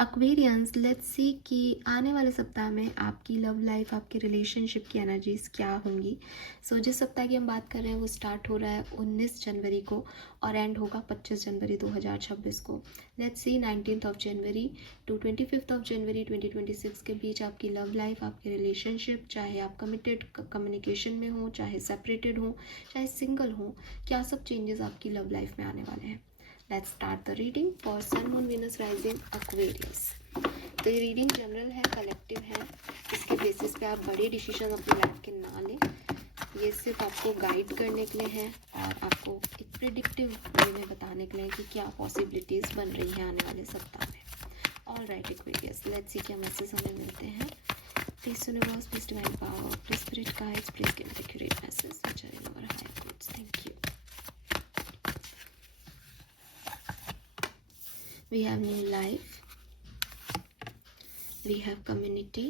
Aquarians, let's see कि आने वाले सप्ताह में आपकी लव लाइफ, आपके रिलेशनशिप की एनर्जीज क्या होंगी। जिस सप्ताह की हम बात कर रहे हैं वो स्टार्ट हो रहा है 19 जनवरी को और एंड होगा 25 जनवरी 2026 को। लेट्स सी 19 जनवरी टू 25 जनवरी 2026 के बीच आपकी लव लाइफ, आपके रिलेशनशिप, चाहे आप कमिटेड कम्युनिकेशन में हो, चाहे सेपरेटेड हो, चाहे सिंगल हो, क्या सब चेंजेस आपकी लव लाइफ में आने वाले हैं। Let's start the reading for sun moon Venus rising Aquarius. तो ये रीडिंग जनरल है, कलेक्टिव है। इसके बेसिस पे आप बड़े डिसीजन अपनी लाइफ के ना लें। ये सिर्फ आपको गाइड करने के लिए है और आपको एक प्रिडिक्टिव वे में बताने के लिए कि क्या पॉसिबिलिटीज़ बन रही हैं आने वाले सप्ताह में। All right Aquarius, let's see क्या मैसेज हमें मिलते हैं। Please universe, please divine power, please spirit guides, please give accurate message which are in our higher goods. Thank you. We have new life, we have community,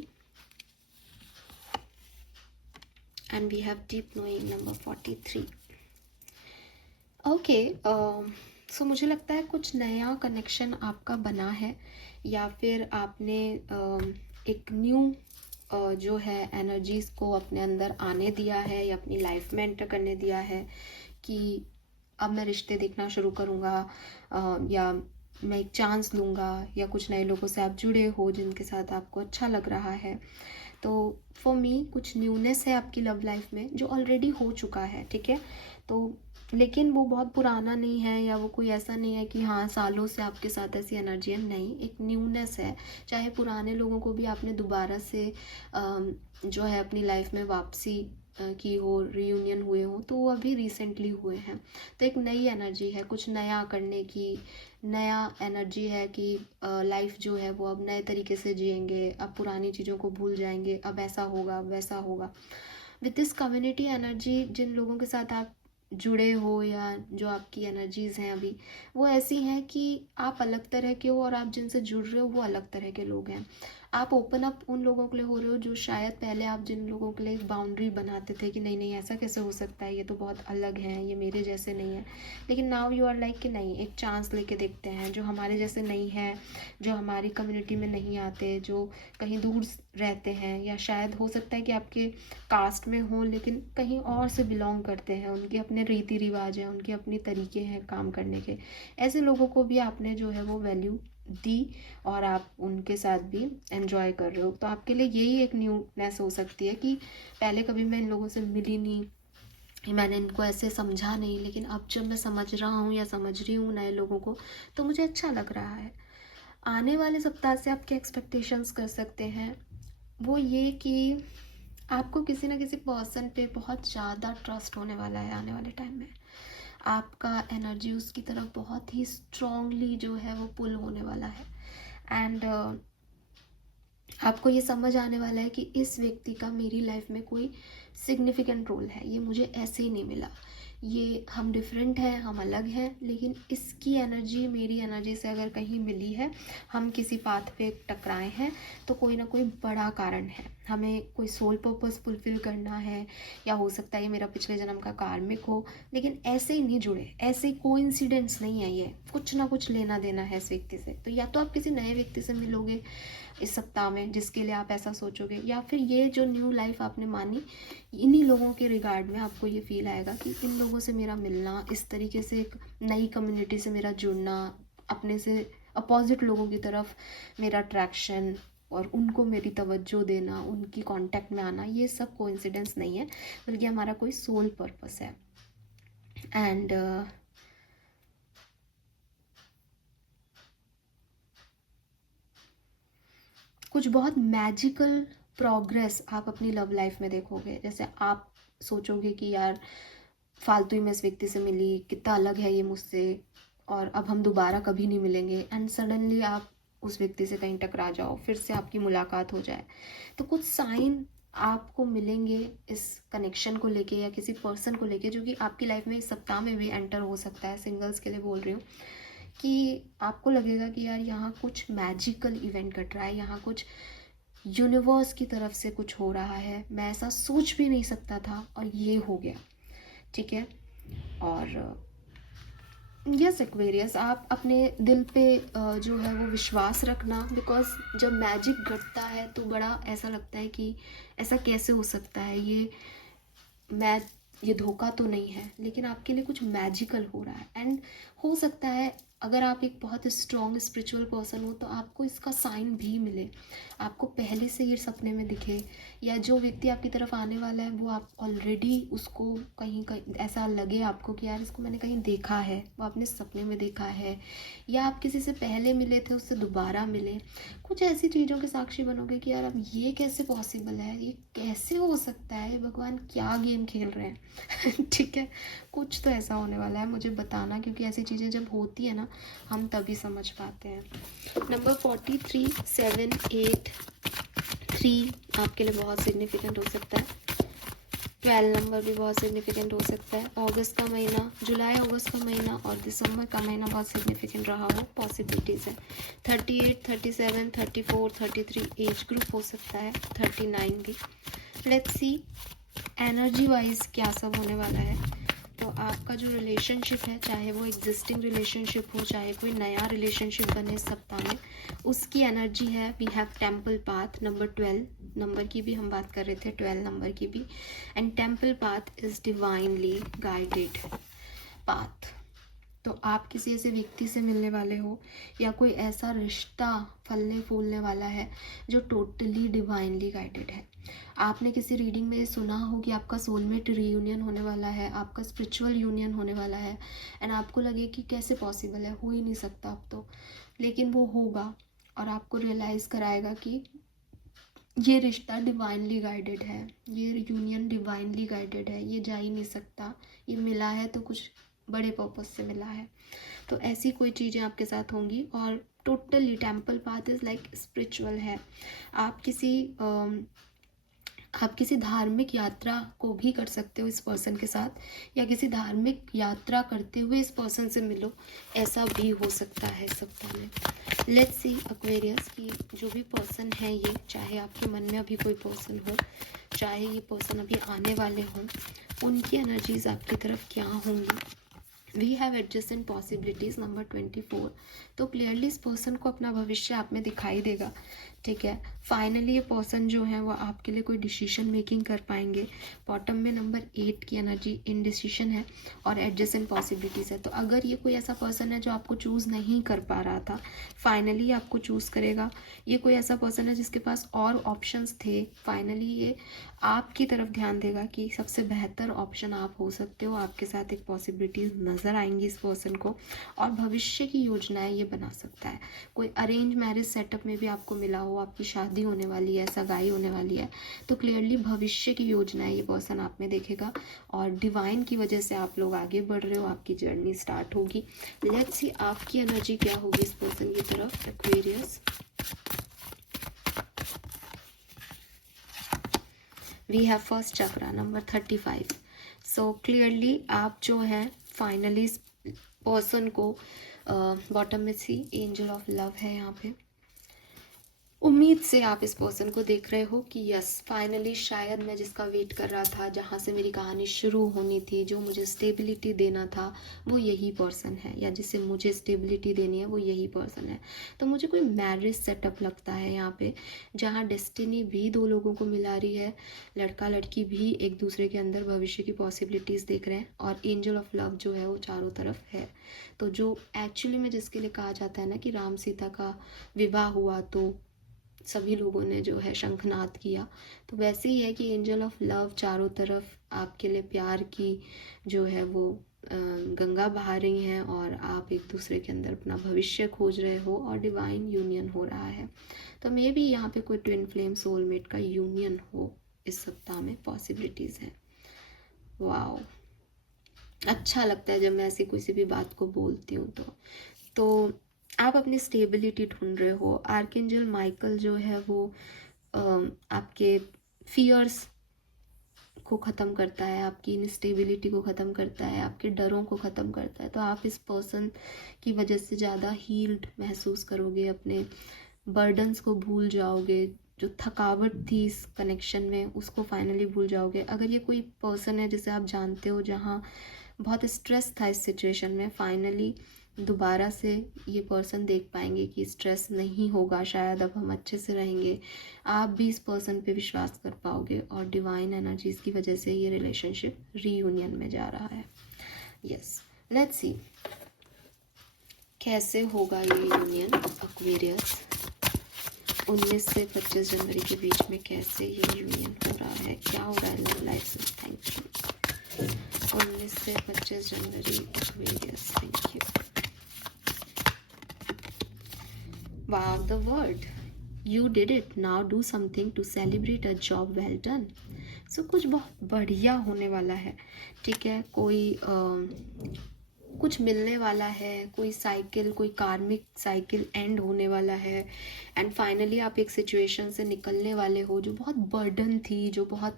and we have deep knowing number 43. Okay, so मुझे लगता है कुछ नया connection आपका बना है या फिर आपने एक न्यू जो है एनर्जीज को अपने अंदर आने दिया है या अपनी लाइफ में एंटर करने दिया है कि अब मैं रिश्ते देखना शुरू करूँगा या मैं एक चांस लूँगा, या कुछ नए लोगों से आप जुड़े हो जिनके साथ आपको अच्छा लग रहा है। तो फॉर मी कुछ न्यूनेस है आपकी लव लाइफ में जो ऑलरेडी हो चुका है, ठीक है। तो लेकिन वो बहुत पुराना नहीं है या वो कोई ऐसा नहीं है कि हाँ सालों से आपके साथ ऐसी एनर्जी है, नहीं, एक न्यूनेस है। चाहे पुराने लोगों को भी आपने दोबारा से जो है अपनी लाइफ में वापसी की हो, रियूनियन हुए हो, तो वो अभी रिसेंटली हुए हैं। तो एक नई एनर्जी है, कुछ नया करने की नया एनर्जी है कि लाइफ जो है वो अब नए तरीके से जिएंगे, अब पुरानी चीज़ों को भूल जाएंगे, अब ऐसा होगा, अब वैसा होगा। विद दिस कम्युनिटी एनर्जी, जिन लोगों के साथ आप जुड़े हो या जो आपकी एनर्जीज़ हैं अभी, वो ऐसी हैं कि आप अलग तरह के हो और आप जिनसे जुड़ रहे हो वो अलग तरह के लोग हैं। आप ओपन अप उन लोगों के लिए हो रहे हो जो शायद पहले आप जिन लोगों के लिए एक बाउंड्री बनाते थे कि नहीं नहीं ऐसा कैसे हो सकता है, ये तो बहुत अलग है, ये मेरे जैसे नहीं है। लेकिन नाउ यू आर लाइक कि नहीं, एक चांस लेके देखते हैं, जो हमारे जैसे नहीं है, जो हमारी कम्युनिटी में नहीं आते, जो कहीं दूर रहते हैं, या शायद हो सकता है कि आपके कास्ट में हो लेकिन कहीं और से बिलोंग करते हैं, उनके अपने रीति रिवाज हैं, उनके अपने तरीके हैं काम करने के। ऐसे लोगों को भी आपने जो है वो वैल्यू दी और आप उनके साथ भी एंजॉय कर रहे हो। तो आपके लिए यही एक न्यूनेस हो सकती है कि पहले कभी मैं इन लोगों से मिली नहीं, मैंने इनको ऐसे समझा नहीं, लेकिन अब जब मैं समझ रहा हूँ या समझ रही हूँ नए लोगों को तो मुझे अच्छा लग रहा है। आने वाले सप्ताह से आप क्या एक्सपेक्टेशंस कर सकते हैं, वो ये कि आपको किसी ना किसी पर्सन पे बहुत ज़्यादा ट्रस्ट होने वाला है आने वाले टाइम में। आपका एनर्जी उसकी तरफ बहुत ही स्ट्रांगली जो है वो पुल होने वाला है। एंड आपको ये समझ आने वाला है कि इस व्यक्ति का मेरी लाइफ में कोई सिग्निफिकेंट रोल है, ये मुझे ऐसे ही नहीं मिला, ये हम डिफरेंट हैं, हम अलग हैं, लेकिन इसकी एनर्जी मेरी एनर्जी से अगर कहीं मिली है, हम किसी पाथ पे टकराए हैं, तो कोई ना कोई बड़ा कारण है, हमें कोई सोल पर्पस फुलफिल करना है, या हो सकता है ये मेरा पिछले जन्म का कार्मिक हो। लेकिन ऐसे ही नहीं जुड़े, ऐसे कोइंसिडेंस नहीं है, ये कुछ ना कुछ लेना देना है इस व्यक्ति से। तो या तो आप किसी नए व्यक्ति से मिलोगे इस सप्ताह में जिसके लिए आप ऐसा सोचोगे, या फिर ये जो न्यू लाइफ आपने मानी, इन्हीं लोगों के रिगार्ड में आपको ये फील आएगा कि इन लोगों से मेरा मिलना, इस तरीके से एक नई कम्युनिटी से मेरा जुड़ना, अपने से अपोजिट लोगों की तरफ मेरा अट्रैक्शन और उनको मेरी तवज्जो देना, उनकी कांटेक्ट में आना, ये सब कोइंसिडेंस नहीं है, बल्कि हमारा कोई सोल पर्पस है। एंड कुछ बहुत मैजिकल प्रोग्रेस आप अपनी लव लाइफ में देखोगे। जैसे आप सोचोगे कि यार फालतू ही मैं इस व्यक्ति से मिली, कितना अलग है ये मुझसे, और अब हम दोबारा कभी नहीं मिलेंगे, एंड सडनली आप उस व्यक्ति से कहीं टकरा जाओ, फिर से आपकी मुलाकात हो जाए। तो कुछ साइन आपको मिलेंगे इस कनेक्शन को लेके या किसी पर्सन को लेके जो कि आपकी लाइफ में इस सप्ताह में भी एंटर हो सकता है। सिंगल्स के लिए बोल रही हूँ कि आपको लगेगा कि यार यहाँ कुछ मैजिकल इवेंट घट रहा है, यहाँ कुछ यूनिवर्स की तरफ से कुछ हो रहा है, मैं ऐसा सोच भी नहीं सकता था और ये हो गया, ठीक है। और यस एक्वेरियस, आप अपने दिल पे जो है वो विश्वास रखना, बिकॉज जब मैजिक घटता है तो बड़ा ऐसा लगता है कि ऐसा कैसे हो सकता है, मैं ये धोखा तो नहीं है, लेकिन आपके लिए कुछ मैजिकल हो रहा है। एंड हो सकता है अगर आप एक बहुत स्ट्रॉन्ग स्पिरिचुअल पर्सन हो तो आपको इसका साइन भी मिले, आपको पहले से ये सपने में दिखे, या जो व्यक्ति आपकी तरफ आने वाला है वो आप ऑलरेडी उसको कहीं कहीं ऐसा लगे आपको कि यार इसको मैंने कहीं देखा है, वो आपने सपने में देखा है, या आप किसी से पहले मिले थे उससे दोबारा मिले। कुछ ऐसी चीज़ों के साक्षी बनोगे कि यार अब ये कैसे पॉसिबल है, ये कैसे हो सकता है, भगवान क्या गेम खेल रहे हैं। ठीक है, कुछ तो ऐसा होने वाला है, मुझे बताना, क्योंकि ऐसी चीज़ें जब होती है ना हम तभी समझ पाते हैं। नंबर 43, 7, 8, 3 आपके लिए बहुत सिग्निफिकेंट हो सकता है। 12 नंबर भी बहुत सिग्निफिकेंट हो सकता है। अगस्त का महीना, जुलाई अगस्त का महीना और दिसंबर का महीना बहुत सिग्निफिकेंट रहा हो, पॉसिबिलिटीज़ है। 38, 37, 34, 33 एज ग्रुप हो सकता है, 39 भी। लेट्स सी एनर्जी वाइज क्या सब होने वाला है। तो आपका जो रिलेशनशिप है, चाहे वो एग्जिस्टिंग रिलेशनशिप हो, चाहे कोई नया रिलेशनशिप बने इस सप्ताह में, उसकी एनर्जी है we have temple path, number 12 number की भी हम बात कर रहे थे, 12 नंबर की भी। And temple path is divinely guided path. तो आप किसी ऐसे व्यक्ति से मिलने वाले हो, या कोई ऐसा रिश्ता फलने फूलने वाला है जो टोटली डिवाइनली गाइडेड है। आपने किसी रीडिंग में सुना हो कि आपका सोलमेट रीयूनियन होने वाला है, आपका स्पिरिचुअल यूनियन होने वाला है, एंड आपको लगे कि कैसे पॉसिबल है, हो ही नहीं सकता अब तो, लेकिन वो होगा और आपको रियलाइज़ कराएगा कि ये रिश्ता डिवाइनली गाइडेड है, ये यूनियन डिवाइनली गाइडेड है, ये जा ही नहीं सकता, ये मिला है तो कुछ बड़े पर्पस से मिला है। तो ऐसी कोई चीज़ें आपके साथ होंगी। और totally temple path is like spiritual है। आप किसी धार्मिक यात्रा को भी कर सकते हो इस पर्सन के साथ, या किसी धार्मिक यात्रा करते हुए इस पर्सन से मिलो, ऐसा भी हो सकता है इस सप्ताह में। लेट्स सी एक्वेरियस की जो भी पर्सन है ये, चाहे आपके मन में अभी कोई पर्सन हो, चाहे ये पर्सन अभी आने वाले हों, उनकी एनर्जीज आपकी तरफ क्या होंगी। We have adjustment possibilities, number 24। तो क्लियरली इस पर्सन को अपना भविष्य आप में दिखाई देगा। ठीक है, फाइनली ये पर्सन जो है वो आपके लिए कोई डिसीजन मेकिंग कर पाएंगे। बॉटम में नंबर 8 की एनर्जी इनडिसीजन है और एडजस्टेंट पॉसिबिलिटीज़ है। तो अगर ये कोई ऐसा पर्सन है जो आपको चूज़ नहीं कर पा रहा था, फाइनली आपको चूज़ करेगा। ये कोई ऐसा पर्सन है जिसके पास और ऑप्शंस थे, फाइनली ये आपकी तरफ ध्यान देगा कि सबसे बेहतर ऑप्शन आप हो सकते हो। आपके साथ एक पॉसिबिलिटीज़ नज़र आएंगी इस पर्सन को, और भविष्य की योजनाएं ये बना सकता है। कोई अरेंज मैरिज सेटअप में भी आपको मिला हो, आपकी शादी होने वाली है, सगाई होने वाली है, तो क्लियरली भविष्य की योजनाएं ये पर्सन आप में देखेगा, और डिवाइन की वजह से आप लोग आगे बढ़ रहे हो, आपकी जर्नी स्टार्ट होगी। लेट्स सी आपकी एनर्जी क्या होगी इस पर्सन की तरफ, Aquarius. We have first chakra, number 35। So clearly आप जो है फाइनली इस पर्सन को, बॉटम में सी एंजल ऑफ लव है यहाँ पे, उम्मीद से आप इस पर्सन को देख रहे हो कि यस फाइनली शायद मैं जिसका वेट कर रहा था, जहाँ से मेरी कहानी शुरू होनी थी, जो मुझे स्टेबिलिटी देना था, वो यही पर्सन है, या जिसे मुझे स्टेबिलिटी देनी है वो यही पर्सन है। तो मुझे कोई मैरिज सेटअप लगता है यहाँ पे, जहाँ डेस्टिनी भी दो लोगों को मिला रही है, लड़का लड़की भी एक दूसरे के अंदर भविष्य की पॉसिबिलिटीज़ देख रहे हैं, और एंजल ऑफ लव जो है वो चारों तरफ है। तो जो एक्चुअली में जिसके लिए कहा जाता है ना कि राम सीता का विवाह हुआ तो सभी लोगों ने जो है शंखनाद किया, तो वैसे ही है कि एंजल ऑफ लव चारों तरफ आपके लिए प्यार की जो है वो गंगा बहा रही हैं, और आप एक दूसरे के अंदर अपना भविष्य खोज रहे हो, और डिवाइन यूनियन हो रहा है। तो मे भी यहाँ पे कोई ट्विन फ्लेम सोलमेट का यूनियन हो इस सप्ताह में, पॉसिबिलिटीज़ हैं। वाओ, अच्छा लगता है जब मैं ऐसी किसी भी बात को बोलती हूँ तो आप अपनी स्टेबिलिटी ढूंढ रहे हो। आर्कएंजल माइकल जो है वो आपके फियर्स को ख़त्म करता है, आपकी इंस्टेबिलिटी को ख़त्म करता है, आपके डरों को ख़त्म करता है। तो आप इस पर्सन की वजह से ज़्यादा हील्ड महसूस करोगे, अपने बर्डन्स को भूल जाओगे, जो थकावट थी इस कनेक्शन में उसको फाइनली भूल जाओगे। अगर ये कोई पर्सन है जिसे आप जानते हो, जहाँ बहुत स्ट्रेस था इस सिचुएशन में, फाइनली दोबारा से ये पर्सन देख पाएंगे कि स्ट्रेस नहीं होगा, शायद अब हम अच्छे से रहेंगे। आप भी इस पर्सन पे विश्वास कर पाओगे और डिवाइन एनर्जीज की वजह से ये रिलेशनशिप रीयूनियन में जा रहा है। यस, लेट्स सी कैसे होगा ये यूनियन एक्वेरियस 19 से 25 जनवरी के बीच में। कैसे ये यूनियन हो रहा है, क्या हो रहा है लव लाइफ में। Thank you. 19 से 25 जनवरी Aquarius, thank you. Wow, the word. You did it. Now do something to celebrate a job well done. So कुछ बहुत बढ़िया होने वाला है, ठीक है। कोई कुछ मिलने वाला है, कोई साइकिल, कोई कार्मिक साइकिल एंड होने वाला है। एंड फाइनली आप एक सिचुएशन से निकलने वाले हो जो बहुत बर्डन थी, जो बहुत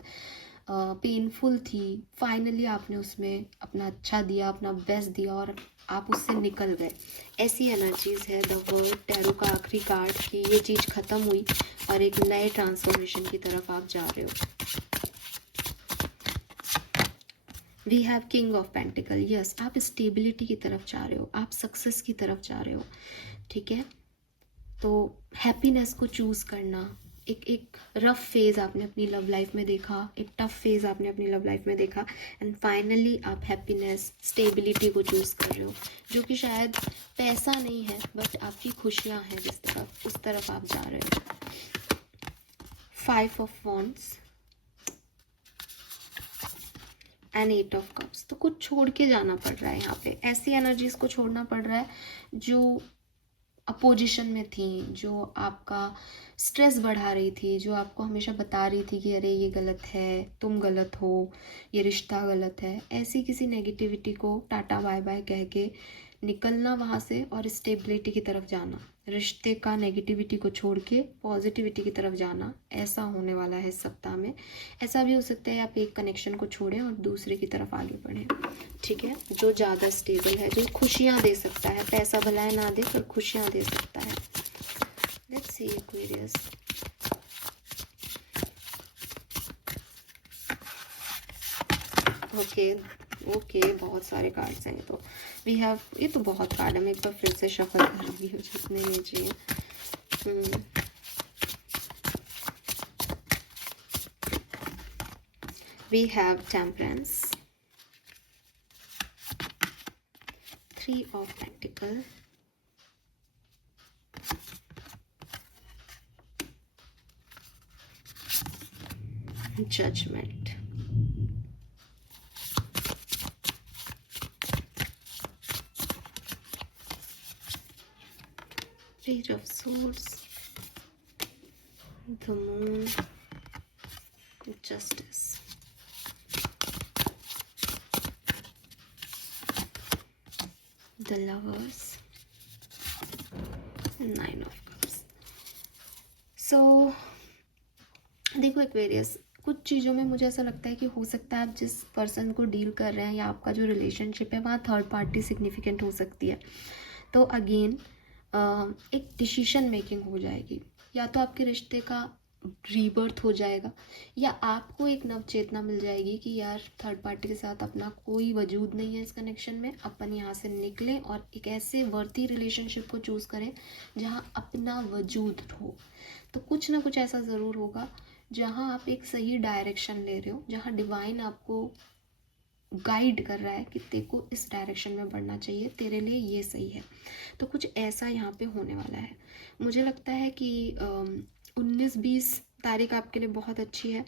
पेनफुल थी। फाइनली आपने उसमें अपना अच्छा दिया, अपना बेस्ट दिया और आप उससे निकल गए। ऐसी एनर्जीज है द वर्ल्ड टैरो का आखिरी कार्ड कि ये चीज़ ख़त्म हुई और एक नए ट्रांसफॉर्मेशन की तरफ आप जा रहे हो। We have king of pentacle. Yes, आप स्टेबिलिटी की तरफ जा रहे हो, आप सक्सेस की तरफ जा रहे हो, ठीक है। तो हैप्पीनेस को चूज़ करना, एक रफ फेज़ आपने अपनी लव लाइफ में देखा, एक टफ फेज़ आपने अपनी लव लाइफ में देखा, एंड फाइनली आप हैप्पीनेस, स्टेबिलिटी को चूज़ कर रहे हो, जो कि शायद पैसा नहीं है बट आपकी खुशियाँ हैं जिस तरफ, उस तरफ आप जा रहे हो। 5 of wands and 8 of cups. तो कुछ छोड़ के जाना पड़ रहा है यहाँ पे, ऐसी एनर्जीज को छोड़ना पड़ रहा है जो अपोजिशन में थी, जो आपका स्ट्रेस बढ़ा रही थी, जो आपको हमेशा बता रही थी कि अरे ये गलत है, तुम गलत हो, ये रिश्ता गलत है। ऐसी किसी नेगेटिविटी को टाटा बाय बाय कह के निकलना वहाँ से और स्टेबिलिटी की तरफ जाना, रिश्ते का नेगेटिविटी को छोड़ के पॉजिटिविटी की तरफ जाना, ऐसा होने वाला है इस सप्ताह में। ऐसा भी हो सकता है आप एक कनेक्शन को छोड़ें और दूसरे की तरफ आगे बढ़ें, ठीक है, जो ज़्यादा स्टेबल है, जो खुशियाँ दे सकता है, पैसा भलाए ना दे पर खुशियाँ दे सकता है। Let's see Aquarius. ओके, बहुत सारे कार्ड्स हैं। तो वी हैव, ये तो बहुत कार्ड है, मैं एक बार फिर से शफल कर रही हूँ जितने नहीं चाहिए। We have temperance, 3 of pentacle, judgement, Page of Swords, the Moon, Justice, the Lovers, 9 of Cups. So देखो एक्वेरियस, कुछ चीज़ों में मुझे ऐसा लगता है कि हो सकता है आप जिस पर्सन को डील कर रहे हैं या आपका जो रिलेशनशिप है वहाँ थर्ड पार्टी सिग्निफिकेंट हो सकती है। तो अगेन एक डिसीजन मेकिंग हो जाएगी, या तो आपके रिश्ते का रीबर्थ हो जाएगा या आपको एक नवचेतना मिल जाएगी कि यार थर्ड पार्टी के साथ अपना कोई वजूद नहीं है इस कनेक्शन में, अपन यहाँ से निकलें और एक ऐसे वर्ती रिलेशनशिप को चूज़ करें जहाँ अपना वजूद हो। तो कुछ ना कुछ ऐसा ज़रूर होगा जहाँ आप एक सही डायरेक्शन ले रहे हो, जहाँ डिवाइन आपको गाइड कर रहा है कि तेरे को इस डायरेक्शन में बढ़ना चाहिए, तेरे लिए ये सही है। तो कुछ ऐसा यहाँ पे होने वाला है। मुझे लगता है कि 19-20 तारीख आपके लिए बहुत अच्छी है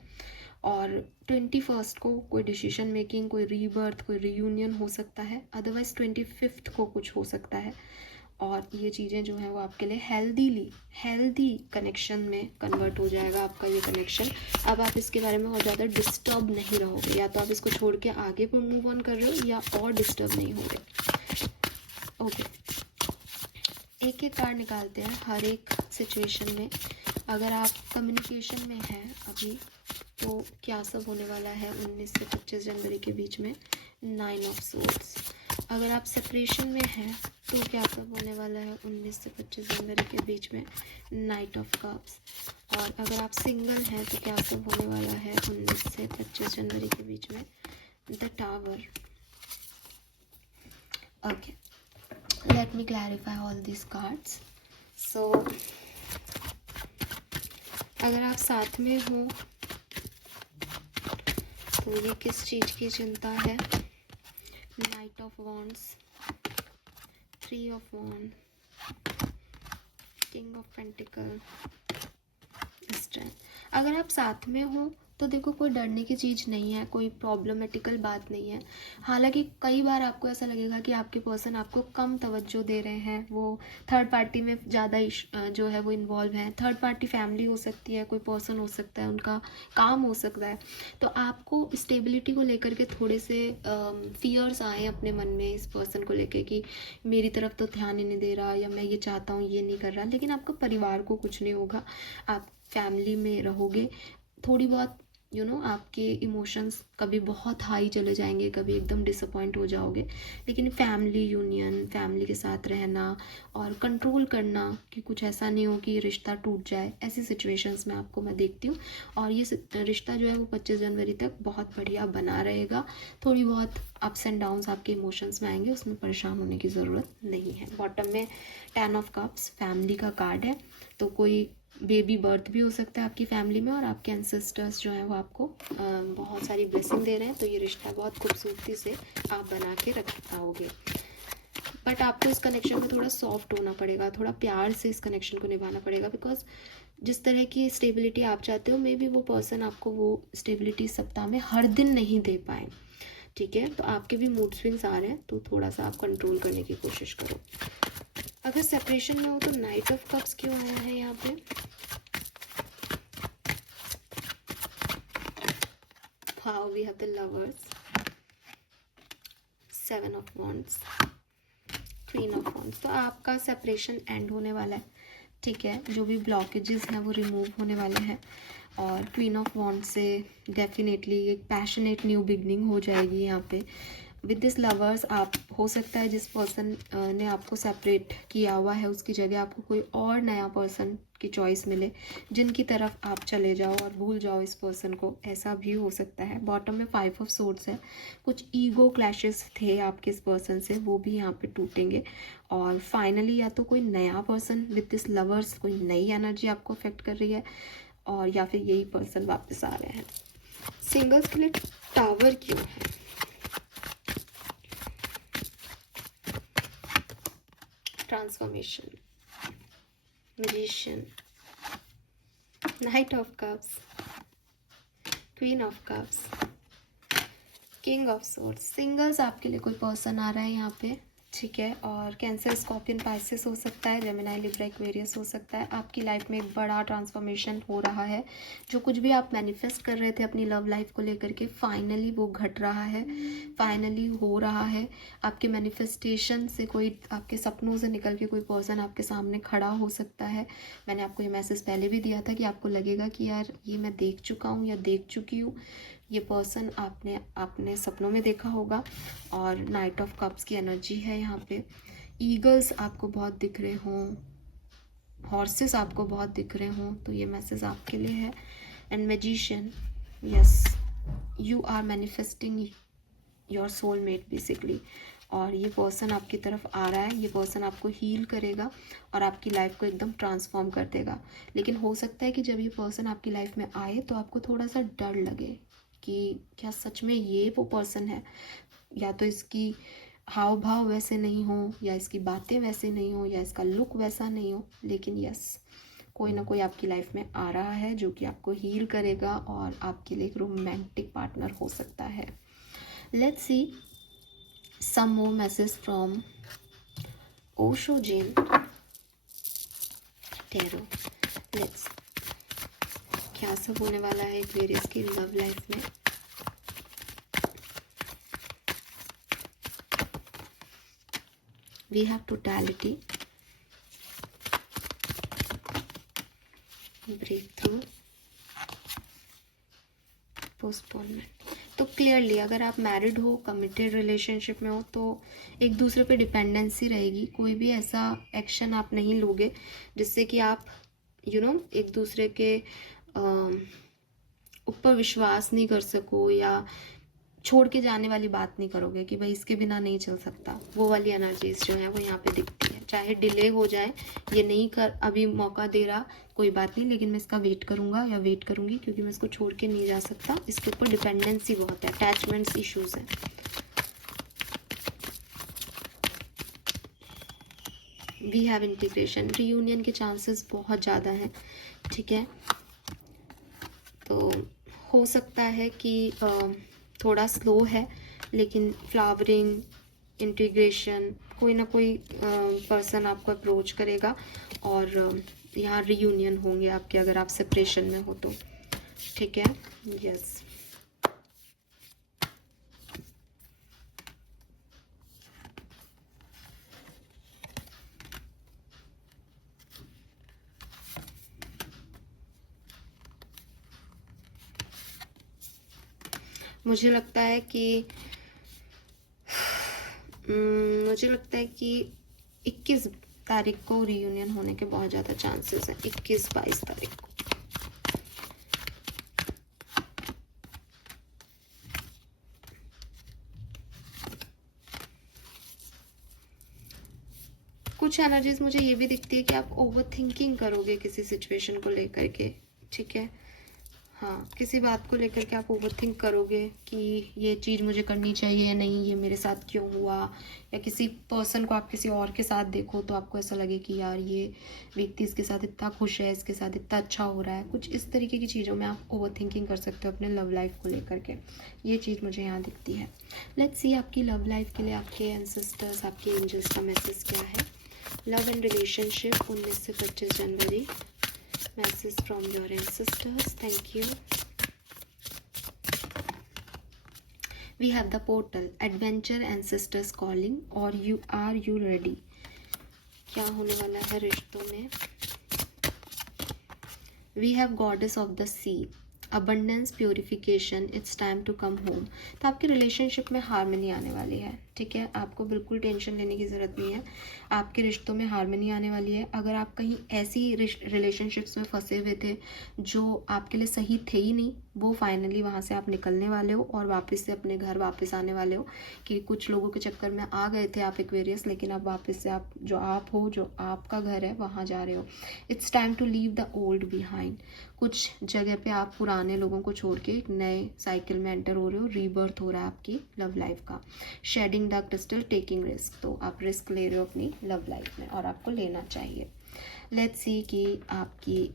और 21 को कोई डिसीजन मेकिंग, कोई रीबर्थ, कोई रीयूनियन हो सकता है। अदरवाइज़ 25 को कुछ हो सकता है और ये चीज़ें जो हैं वो आपके लिए हेल्दी कनेक्शन में कन्वर्ट हो जाएगा आपका ये कनेक्शन। अब आप इसके बारे में और ज़्यादा डिस्टर्ब नहीं रहोगे, या तो आप इसको छोड़ के आगे पर मूव ऑन कर रहे हो या और डिस्टर्ब नहीं होगे। ओके, एक एक कार्ड निकालते हैं हर एक सिचुएशन में। अगर आप कम्युनिकेशन में हैं अभी तो क्या सब होने वाला है 19 से 25 जनवरी के बीच में, 9 ऑफ सोर्ड्स। अगर आप सेपरेशन में हैं तो क्या सब होने वाला है 19 से 25 जनवरी के बीच में, नाइट ऑफ कप्स। और अगर आप सिंगल हैं तो क्या सब होने वाला है 19 से 25 जनवरी के बीच में, the tower. Okay, let me clarify all this cards. So अगर आप साथ में हो तो ये किस चीज़ की चिंता है? Knight of wands, 3 of wand, king of pentacle, strength. अगर आप साथ में हो तो देखो कोई डरने की चीज़ नहीं है, कोई प्रॉब्लमेटिकल बात नहीं है. हालांकि कई बार आपको ऐसा लगेगा कि आपके पर्सन आपको कम तवज्जो दे रहे हैं, वो थर्ड पार्टी में ज़्यादा जो है वो इन्वॉल्व है. थर्ड पार्टी फैमिली हो सकती है, कोई पर्सन हो सकता है, उनका काम हो सकता है. तो आपको स्टेबिलिटी को लेकर के थोड़े से फियर्स आए अपने मन में इस पर्सन को लेकर कि मेरी तरफ तो ध्यान ही नहीं दे रहा, या मैं ये चाहता हूँ ये नहीं कर रहा. लेकिन आपका परिवार को कुछ नहीं होगा, आप फैमिली में रहोगे. थोड़ी बहुत आपके इमोशंस कभी बहुत हाई चले जाएंगे, कभी एकदम डिसअपॉइंट हो जाओगे. लेकिन फैमिली यूनियन, फैमिली के साथ रहना और कंट्रोल करना कि कुछ ऐसा नहीं हो कि रिश्ता टूट जाए, ऐसी सिचुएशंस में आपको मैं देखती हूँ. और ये रिश्ता जो है वो 25 जनवरी तक बहुत बढ़िया बना रहेगा. थोड़ी बहुत अप्स एंड डाउन्स आपके इमोशंस में आएंगे, उसमें परेशान होने की ज़रूरत नहीं है. बॉटम में 10 ऑफ कप्स फैमिली का कार्ड है. तो कोई बेबी बर्थ भी हो सकता है आपकी फैमिली में, और आपके एंसेस्टर्स जो हैं वो आपको बहुत सारी ब्लेसिंग दे रहे हैं. तो ये रिश्ता बहुत खूबसूरती से आप बना के रख पाओगे. बट आपको इस कनेक्शन में थोड़ा सॉफ्ट होना पड़ेगा, थोड़ा प्यार से इस कनेक्शन को निभाना पड़ेगा. बिकॉज जिस तरह की स्टेबिलिटी आप चाहते हो, मे बी वो पर्सन आपको वो स्टेबिलिटी सप्ताह में हर दिन नहीं दे पाए. ठीक है, तो आपके भी मूड स्विंग्स आ रहे हैं, तो थोड़ा सा आप कंट्रोल करने की कोशिश करो. अगर सेपरेशन में हो तो नाइट ऑफ कप्स क्यों आया है यहाँ पे? Wow, we have the lovers, 7 of wands, Queen of wands. तो आपका सेपरेशन एंड होने वाला है. ठीक है, जो भी ब्लॉकेजेस हैं वो रिमूव होने वाले हैं. और क्वीन ऑफ वॉन्ड से डेफिनेटली एक पैशनेट न्यू बिगनिंग हो जाएगी यहाँ पे. विद दिस लवर्स, आप हो सकता है जिस पर्सन ने आपको सेपरेट किया हुआ है उसकी जगह आपको कोई और नया पर्सन की चॉइस मिले, जिनकी तरफ आप चले जाओ और भूल जाओ इस पर्सन को, ऐसा भी हो सकता है. बॉटम में 5 ऑफ सोर्ड्स है. कुछ ईगो क्लैशेस थे आपके इस पर्सन से, वो भी यहाँ पे टूटेंगे. और फाइनली या तो कोई नया पर्सन विद दिस लवर्स, कोई नई एनर्जी आपको अफेक्ट कर रही है, और या फिर यही पर्सन वापस आ रहे हैं. सिंगल्स के लिए टावर क्यों है? Transformation, magician, night of cups, queen of cups, king of swords. Singles आपके लिए कोई पर्सन आ रहा है यहाँ पे. ठीक है, और कैंसर, स्कॉर्पियन, पाइसेस हो सकता है, जेमिनी, लिब्रा, एक्वेरियस हो सकता है. आपकी लाइफ में एक बड़ा ट्रांसफॉर्मेशन हो रहा है. जो कुछ भी आप मैनिफेस्ट कर रहे थे अपनी लव लाइफ को लेकर के, फाइनली वो घट रहा है, फाइनली हो रहा है. आपके मैनिफेस्टेशन से कोई, आपके सपनों से निकल के कोई पर्सन आपके सामने खड़ा हो सकता है. मैंने आपको ये मैसेज पहले भी दिया था कि आपको लगेगा कि यार ये मैं देख चुका हूँ या देख चुकी हूँ. ये पर्सन आपने सपनों में देखा होगा. और नाइट ऑफ कप्स की एनर्जी है यहाँ पे. ईगल्स आपको बहुत दिख रहे हों, हॉर्सेस आपको बहुत दिख रहे हों, तो ये मैसेज आपके लिए है. And magician, yes, you are manifesting your soulmate basically. और ये पर्सन आपकी तरफ आ रहा है. ये पर्सन आपको हील करेगा और आपकी लाइफ को एकदम ट्रांसफॉर्म कर देगा. लेकिन हो सकता है कि जब ये पर्सन आपकी लाइफ में आए तो आपको थोड़ा सा डर लगे कि क्या सच में ये वो पर्सन है, या तो इसकी हाव भाव वैसे नहीं हो, या इसकी बातें वैसे नहीं हो, या इसका लुक वैसा नहीं हो. लेकिन यस, कोई ना कोई आपकी लाइफ में आ रहा है जो कि आपको हील करेगा और आपके लिए एक रोमांटिक पार्टनर हो सकता है. Let's see some more messages from Osho Jain Tarot. Let's, क्या सब होने वाला है एक्वेरियस की लव लाइफ में. We have totality, breakthrough, postponement. तो क्लियरली अगर आप मैरिड हो, कमिटेड रिलेशनशिप में हो, तो एक दूसरे पे डिपेंडेंसी रहेगी. कोई भी ऐसा एक्शन आप नहीं लोगे जिससे कि आप एक दूसरे के ऊपर विश्वास नहीं कर सको, या छोड़ के जाने वाली बात नहीं करोगे कि भाई इसके बिना नहीं चल सकता, वो वाली एनर्जीज जो है वो यहाँ पे दिखती है। चाहे डिले हो जाए, ये नहीं कर अभी मौका दे रहा कोई बात नहीं, लेकिन मैं इसका वेट करूँगा या वेट करूँगी, क्योंकि मैं इसको छोड़ के नहीं जा सकता। इसके ऊपर डिपेंडेंसी बहुत है, अटैचमेंट्स इश्यूज हैं। वी हैव इंटीग्रेशन, रीयूनियन के चांसेस बहुत ज़्यादा हैं, ठीक है। तो हो सकता है कि थोड़ा स्लो है, लेकिन फ्लावरिंग, इंटीग्रेशन, कोई ना कोई पर्सन आपको अप्रोच करेगा और यहाँ रीयूनियन होंगे आपके, अगर आप सेपरेशन में हो तो, ठीक है। यस, मुझे लगता है कि 21 तारीख को रीयूनियन होने के बहुत ज़्यादा चांसेस हैं, 21-22 तारीख को। कुछ एनर्जीज मुझे ये भी दिखती है कि आप ओवर थिंकिंग करोगे किसी सिचुएशन को लेकर के, ठीक है। हाँ, किसी बात को लेकर के आप ओवर थिंक करोगे कि ये चीज़ मुझे करनी चाहिए या नहीं, ये मेरे साथ क्यों हुआ, या किसी पर्सन को आप किसी और के साथ देखो तो आपको ऐसा लगे कि यार ये व्यक्ति इसके साथ इतना खुश है, इसके साथ इतना अच्छा हो रहा है। कुछ इस तरीके की चीज़ों में आप ओवर थिंकिंग कर सकते हो अपने लव लाइफ को लेकर के, ये चीज़ मुझे यहाँ दिखती है। लेट्स सी आपकी लव लाइफ के लिए आपके एंसेस्टर्स, आपके एंजल्स का मैसेज क्या है। लव एंड रिलेशनशिप 19 से 25 जनवरी, message from your ancestors. Thank you. We have the portal, adventure, ancestors calling, or are you ready? क्या होने वाला है रिश्तों में? We have goddess of the sea, abundance, purification, it's time to come home. तो आपके relationship में harmony आने वाली है, ठीक है। आपको बिल्कुल टेंशन लेने की ज़रूरत नहीं है, आपके रिश्तों में हार्मनी आने वाली है। अगर आप कहीं ऐसी रिलेशनशिप्स में फंसे हुए थे जो आपके लिए सही थे ही नहीं, वो फाइनली वहाँ से आप निकलने वाले हो और वापस से अपने घर वापस आने वाले हो। कि कुछ लोगों के चक्कर में आ गए थे आप एक्वेरियस, लेकिन अब वापस से आप जो आपका घर है वहाँ जा रहे हो। It's time to leave the old behind. कुछ जगह पे आप पुराने लोगों को छोड़ के एक नए साइकिल में एंटर हो रहे हो, रीबर्थ हो रहा है आपकी लव लाइफ का। Shedding the crystal, taking risk, तो आप रिस्क ले रहे हो अपनी लव लाइफ में और आपको लेना चाहिए। लेट्स सी कि आपकी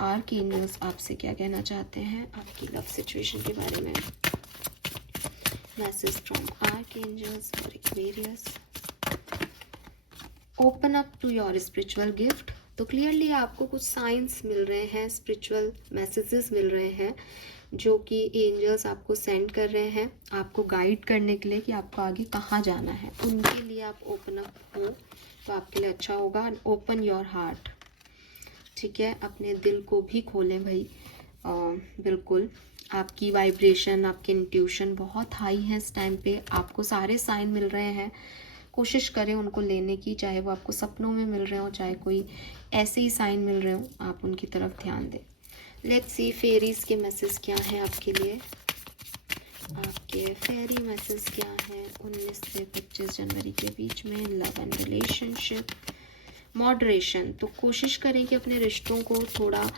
आर्कएंजल्स आपसे क्या कहना चाहते हैं आपकी लव सिचुएशन के बारे में। Message from archangels for Aquarius, open up to your spiritual gift. तो क्लियरली आपको कुछ साइंस मिल रहे हैं, स्पिरिचुअल मैसेजेस मिल रहे हैं जो कि एंजल्स आपको सेंड कर रहे हैं आपको गाइड करने के लिए कि आपको आगे कहाँ जाना है। उनके लिए आप ओपन अप हो तो आपके लिए अच्छा होगा। ओपन योर हार्ट, ठीक है, अपने दिल को भी खोलें भाई। बिल्कुल आपकी वाइब्रेशन, आपके इंट्यूशन बहुत हाई है इस टाइम पे, आपको सारे साइन मिल रहे हैं। कोशिश करें उनको लेने की, चाहे वो आपको सपनों में मिल रहे हो, चाहे कोई ऐसे ही साइन मिल रहे हो, आप उनकी तरफ ध्यान दें। लेट्स सी फेरीज के मैसेज क्या हैं आपके लिए। आपके फेरी मैसेज क्या हैं 19 से 25 जनवरी के बीच में। लव एंड रिलेशनशिप, मॉडरेशन, तो कोशिश करें कि अपने रिश्तों को थोड़ा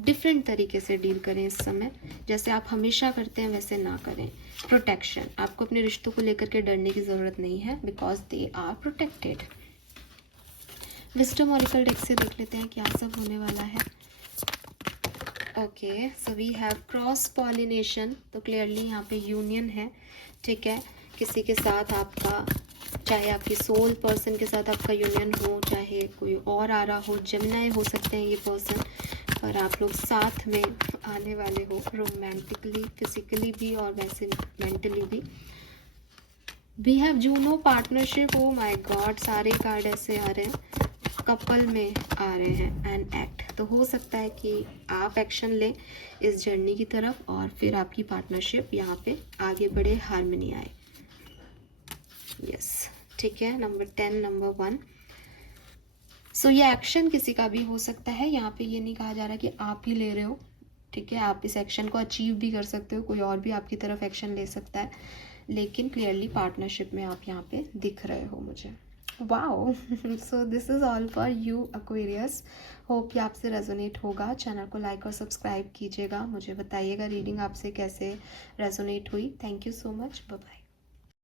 डिफरेंट तरीके से डील करें इस समय, जैसे आप हमेशा करते हैं वैसे ना करें। प्रोटेक्शन, आपको अपने रिश्तों को लेकर के डरने की ज़रूरत नहीं है, because they are protected. Wisdom oracle deck से देख लेते हैं क्या सब होने वाला है। Okay, so we have cross pollination, तो क्लियरली यहाँ पे यूनियन है, ठीक है। किसी के साथ आपका, चाहे आपकी सोल पर्सन के साथ आपका यूनियन हो, चाहे कोई और आ रहा हो, जेमिनाई हो सकते हैं ये पर्सन, पर आप लोग साथ में आने वाले हो रोमांटिकली, फिजिकली भी और वैसे मेंटली भी। We have Juno partnership, oh my god, सारे कार्ड ऐसे आ रहे हैं, कपल में आ रहे हैं, एंड एक्ट। तो हो सकता है कि आप एक्शन लें इस जर्नी की तरफ और फिर आपकी पार्टनरशिप यहाँ पे आगे बढ़े, हार्मनी आए। यस, ठीक है। Number 10, number 1। सो ये एक्शन किसी का भी हो सकता है, यहाँ पे ये नहीं कहा जा रहा कि आप ही ले रहे हो, ठीक है, आप इस एक्शन को अचीव भी कर सकते हो, कोई और भी आपकी तरफ एक्शन ले सकता है, लेकिन क्लियरली पार्टनरशिप में आप यहाँ पे दिख रहे हो मुझे। Wow so this is all for you Aquarius. Hope ये आपसे रेजोनेट होगा। चैनल को लाइक और सब्सक्राइब कीजिएगा, मुझे बताइएगा रीडिंग आपसे कैसे रेजोनेट हुई। Thank you so much, bye bye.